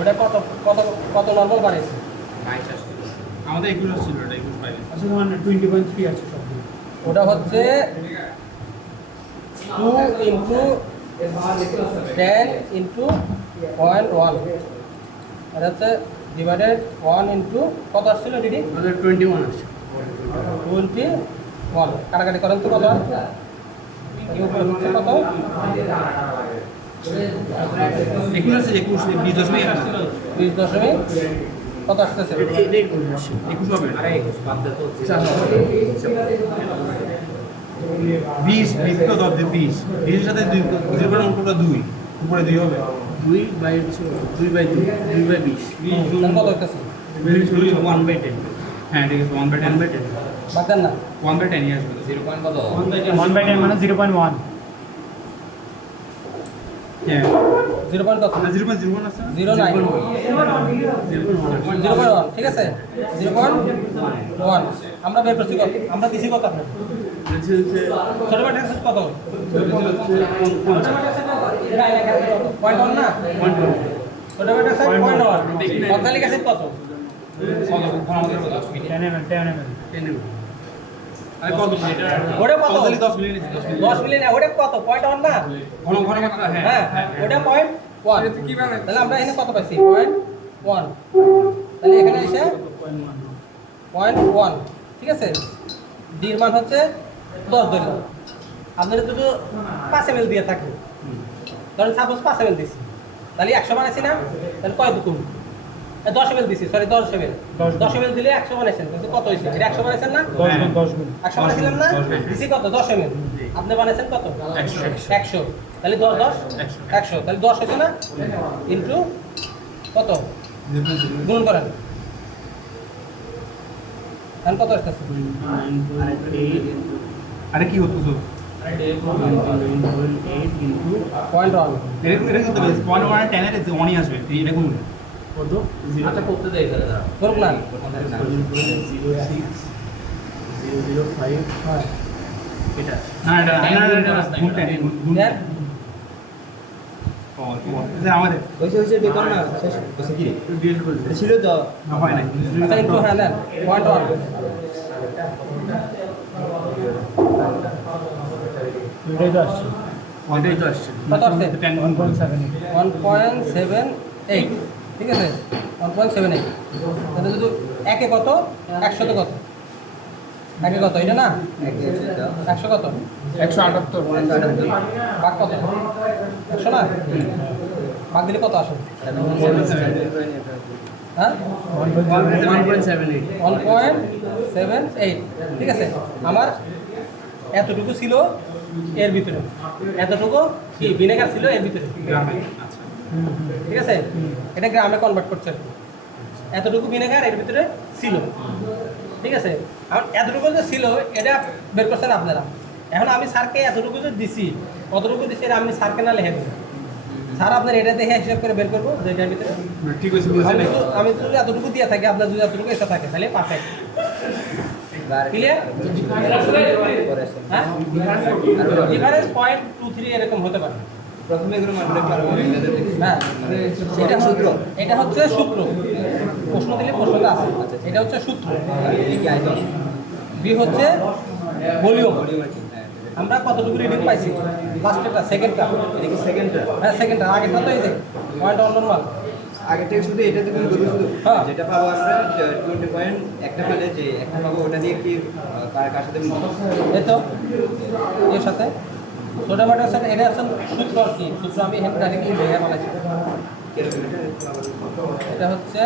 ওটা কত কত কত নর্মাল বাড়াইছে? আমাদের 21 ছিল, এটা 21 পাইছে। আচ্ছা তোমার 20.3 আছে সব। ওটা হচ্ছে 2 ইন্টু 10 ইন্টু 0.1, এটা হচ্ছে ডিভাইডেড 1 ইন্টু কত আসছিল ডিডি? আমাদের 21 আছে। 21 কাটাকাটি করেন তো কত হচ্ছে কত? 21 আছে, 20.1 20 কত আসতেছে? 21 হবে। 20 তো 20 এর সাথে 2 0 অঙ্কটা 2 উপরে 2 হবে। 2/2/20 কত হইতেছে? 1/10। হ্যাঁ ঠিক আছে, 1/10 বাদ দেন না 1/10 ই আসবে। 0 কত? 1/10 মানে 0.1। হ্যাঁ 0 কত? 0.01 আছে না? 0.9 0.1 ঠিক আছে 0.1 আমরা বের করছি কত? আমরা দিছি কত আপনার? ছোট ব্যাটা আছে কত? 0.1 না? ছোট ব্যাটা আছে 0.1 অর্গানিক অ্যাসিড কত? 10 ml। আরে কত এটা? ওটা কত? 10 মিলি 10 মিলি না ওটা কত? 0.1 না? ঘন ঘন কথা। হ্যাঁ ওটা 0.1 তাহলে আমরা এখানে কত পাইছি? 0.1 তাহলে এখানে এসে 0.1 ঠিক আছে। ডির মান হচ্ছে 10 ধরলাম। আপনাদের যদি 5 ml দিয়ে থাকে ধরেন সাপোজ 5 ml দিছি তাহলে 100 বানাইছি না? তাহলে কয় দুগুণ? 10 ml দিছি, সরি 10 ml 10 ml দিলে 100 বানাইছেন কিন্তু কত হইছে? এটা 100 বানাইছেন না? 10 গুণ 100 বানাইছিলাম না? দিছি কত? 10 ml আপনি বানাইছেন কত? 100 তাহলে 10 100 তাহলে 10 হইছে না? ইনটু কত? গুণ করেন এখন কত আসছে? আরে কি হতো? 0.1 এরকম তো 0.1 10 এর 1 ই আসবে। এটা কোন কত? আচ্ছা করতে দেই তাহলে দাঁড়া। ধরুন না 0.005 হ্যাঁ এটা। না এটা গুণ 10 গুণ দেন আমাদের হইছে বেকার না শেষ হইছে কি ডিল করে ছিল তো না হয় না। আচ্ছা একটু হ্যাঁ নেন 0.1 এটাই তো আসছে। ওইটাই তো আসছে। কত আসছে? 1.78। 1.78 ঠিক আছে 1.78 তাহলে যদি একে কত 100 তে কত? একে কত এটা না? 100 কত? 178। ভাগ কত? 100 না? ভাগ দিলে কত আসে? হ্যাঁ 1.78। 1.78 ঠিক আছে। আমার এতটুকু ছিল এর ভিতরে, এতটুকু কি ভিনেগার ছিল এর ভিতরে ঠিক আছে। এটা গ্রামে কনভার্ট করছে আর কি। এতটুকু ভিনেগার এর ভিতরে ছিল ঠিক আছে। এখন এতটুকু যে ছিল এটা বের করছেন আপনারা। এখন আমি স্যারকে এতটুকু যে দিছি কতটুকু দিছি এটা আমি স্যারকে না লিখে দিই। স্যার আপনার এটা দেখে হিসাব করে বের করবো যে এটার ভিতরে ঠিক আছে বুঝছেন। আমি যদি এতটুকু দিয়ে থাকি আপনার যদি এতটুকু এসে থাকে তাহলে পারফেক্ট ক্লিয়ার। হ্যাঁ ডিফারেন্স 0.23 এরকম হতে পারে। প্রথমে এগুলো মানলে পারবো হ্যাঁ এটা হচ্ছে সূত্র। প্রশ্ন দিলে প্রশ্নটা আছে। এটা হচ্ছে সূত্র। বি হচ্ছে ভলিউম। আমরা কতটুকু রিডিং পাইছি? লাস্টেরটা সেকেন্ডটা। এটা কি সেকেন্ডটা? হ্যাঁ সেকেন্ডটা আগেরটা তো এই যে পয়েন্ট নর্মাল। আগে থেকে শুধু এটাতে গুণ করবো শুধু হ্যাঁ। যেটা পাবো আমরা 20 পয়েন্ট একটা পেলে যে একটা পাবো ওটা দিয়ে কি কার সাথে গুণ করবো? এই তো এর সাথে সোডা বাটার সাথে এটা আসলে সূত্র আর কি সূত্র আমি হ্যান্ড ডাইরেক্টলি ভেঙে বানাইছি। কিরকম এটা? এটা হচ্ছে